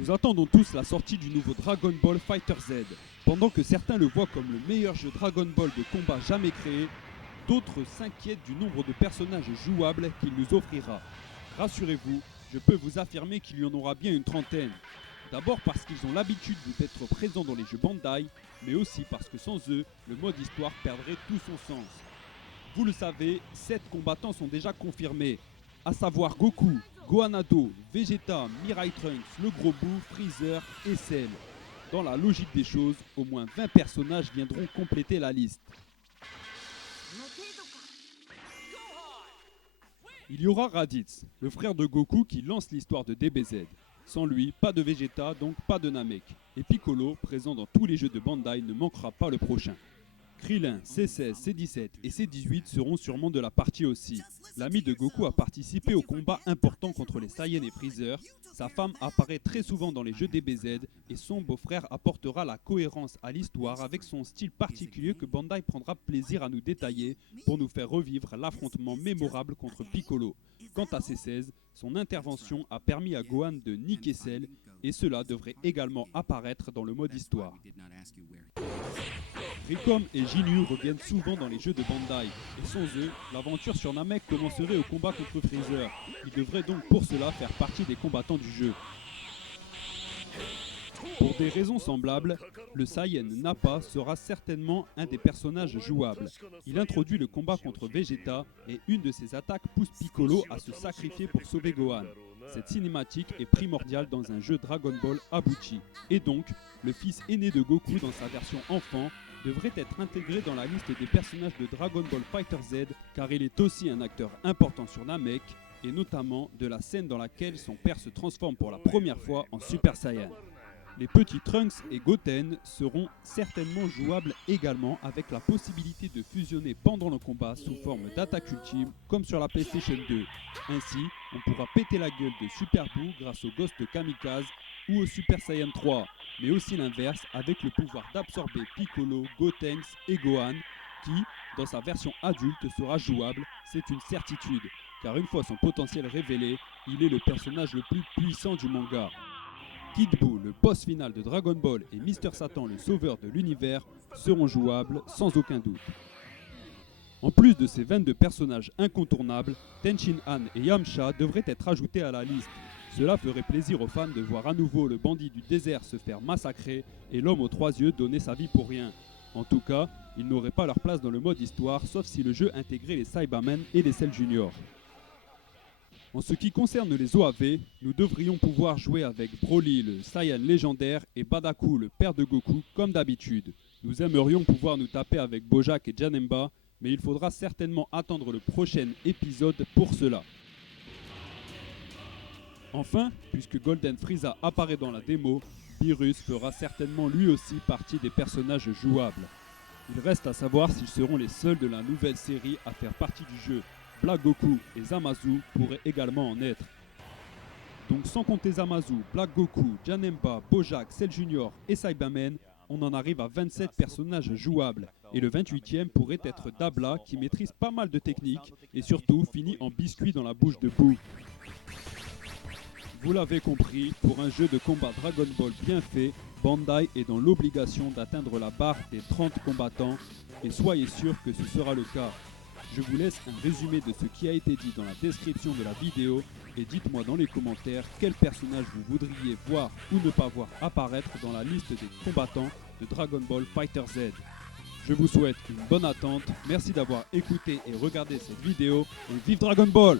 Nous attendons tous la sortie du nouveau Dragon Ball FighterZ. Pendant que certains le voient comme le meilleur jeu Dragon Ball de combat jamais créé, d'autres s'inquiètent du nombre de personnages jouables qu'il nous offrira. Rassurez-vous, je peux vous affirmer qu'il y en aura bien une trentaine. D'abord parce qu'ils ont l'habitude d'être présents dans les jeux Bandai, mais aussi parce que sans eux, le mode histoire perdrait tout son sens. Vous le savez, 7 combattants sont déjà confirmés, à savoir Goku, Gohanado, Vegeta, Mirai Trunks, le Gros Boo, Freezer et Cell. Dans la logique des choses, au moins 20 personnages viendront compléter la liste. Il y aura Raditz, le frère de Goku qui lance l'histoire de DBZ. Sans lui, pas de Vegeta, donc pas de Namek. Et Piccolo, présent dans tous les jeux de Bandai, ne manquera pas le prochain. Krillin, C16, C17 et C18 seront sûrement de la partie aussi. L'ami de Goku a participé au combat important contre les Saiyans et Freezer. Sa femme apparaît très souvent dans les jeux DBZ et son beau-frère apportera la cohérence à l'histoire avec son style particulier que Bandai prendra plaisir à nous détailler pour nous faire revivre l'affrontement mémorable contre Piccolo. Quant à C16, son intervention a permis à Gohan de niquer Cell et cela devrait également apparaître dans le mode histoire. Recom et Ginyu reviennent souvent dans les jeux de Bandai, et sans eux, l'aventure sur Namek commencerait au combat contre Freezer. Ils devraient donc pour cela faire partie des combattants du jeu. Pour des raisons semblables, le Saiyan Nappa sera certainement un des personnages jouables. Il introduit le combat contre Vegeta et une de ses attaques pousse Piccolo à se sacrifier pour sauver Gohan. Cette cinématique est primordiale dans un jeu Dragon Ball abouti. Et donc, le fils aîné de Goku dans sa version enfant devrait être intégré dans la liste des personnages de Dragon Ball FighterZ car il est aussi un acteur important sur Namek et notamment de la scène dans laquelle son père se transforme pour la première fois en Super Saiyan. Les petits Trunks et Goten seront certainement jouables également avec la possibilité de fusionner pendant le combat sous forme d'attaque ultime comme sur la PlayStation 2. Ainsi, on pourra péter la gueule de Super Boo grâce au Ghost Kamikaze ou au Super Saiyan 3, mais aussi l'inverse avec le pouvoir d'absorber Piccolo, Gotenks et Gohan qui, dans sa version adulte, sera jouable, c'est une certitude, car une fois son potentiel révélé, il est le personnage le plus puissant du manga. Kid Buu, le boss final de Dragon Ball, et Mr Satan, le sauveur de l'univers, seront jouables sans aucun doute. En plus de ces 22 personnages incontournables, Tenshin Han et Yamcha devraient être ajoutés à la liste. Cela ferait plaisir aux fans de voir à nouveau le bandit du désert se faire massacrer et l'homme aux 3 yeux donner sa vie pour rien. En tout cas, ils n'auraient pas leur place dans le mode histoire sauf si le jeu intégrait les Cybermen et les Cell Junior. En ce qui concerne les OAV, nous devrions pouvoir jouer avec Broly, le Saiyan légendaire, et Badaku, le père de Goku, comme d'habitude. Nous aimerions pouvoir nous taper avec Bojack et Janemba, mais il faudra certainement attendre le prochain épisode pour cela. Enfin, puisque Golden Frieza apparaît dans la démo, Beerus fera certainement lui aussi partie des personnages jouables. Il reste à savoir s'ils seront les seuls de la nouvelle série à faire partie du jeu. Black Goku et Zamasu pourraient également en être. Donc sans compter Zamasu, Black Goku, Janemba, Bojack, Cell Junior et Cybermen, on en arrive à 27 personnages jouables. Et le 28e pourrait être Dabla qui maîtrise pas mal de techniques et surtout finit en biscuit dans la bouche de Boo. Vous l'avez compris, pour un jeu de combat Dragon Ball bien fait, Bandai est dans l'obligation d'atteindre la barre des 30 combattants et soyez sûr que ce sera le cas. Je vous laisse un résumé de ce qui a été dit dans la description de la vidéo et dites-moi dans les commentaires quel personnage vous voudriez voir ou ne pas voir apparaître dans la liste des combattants de Dragon Ball FighterZ. Je vous souhaite une bonne attente, merci d'avoir écouté et regardé cette vidéo et vive Dragon Ball!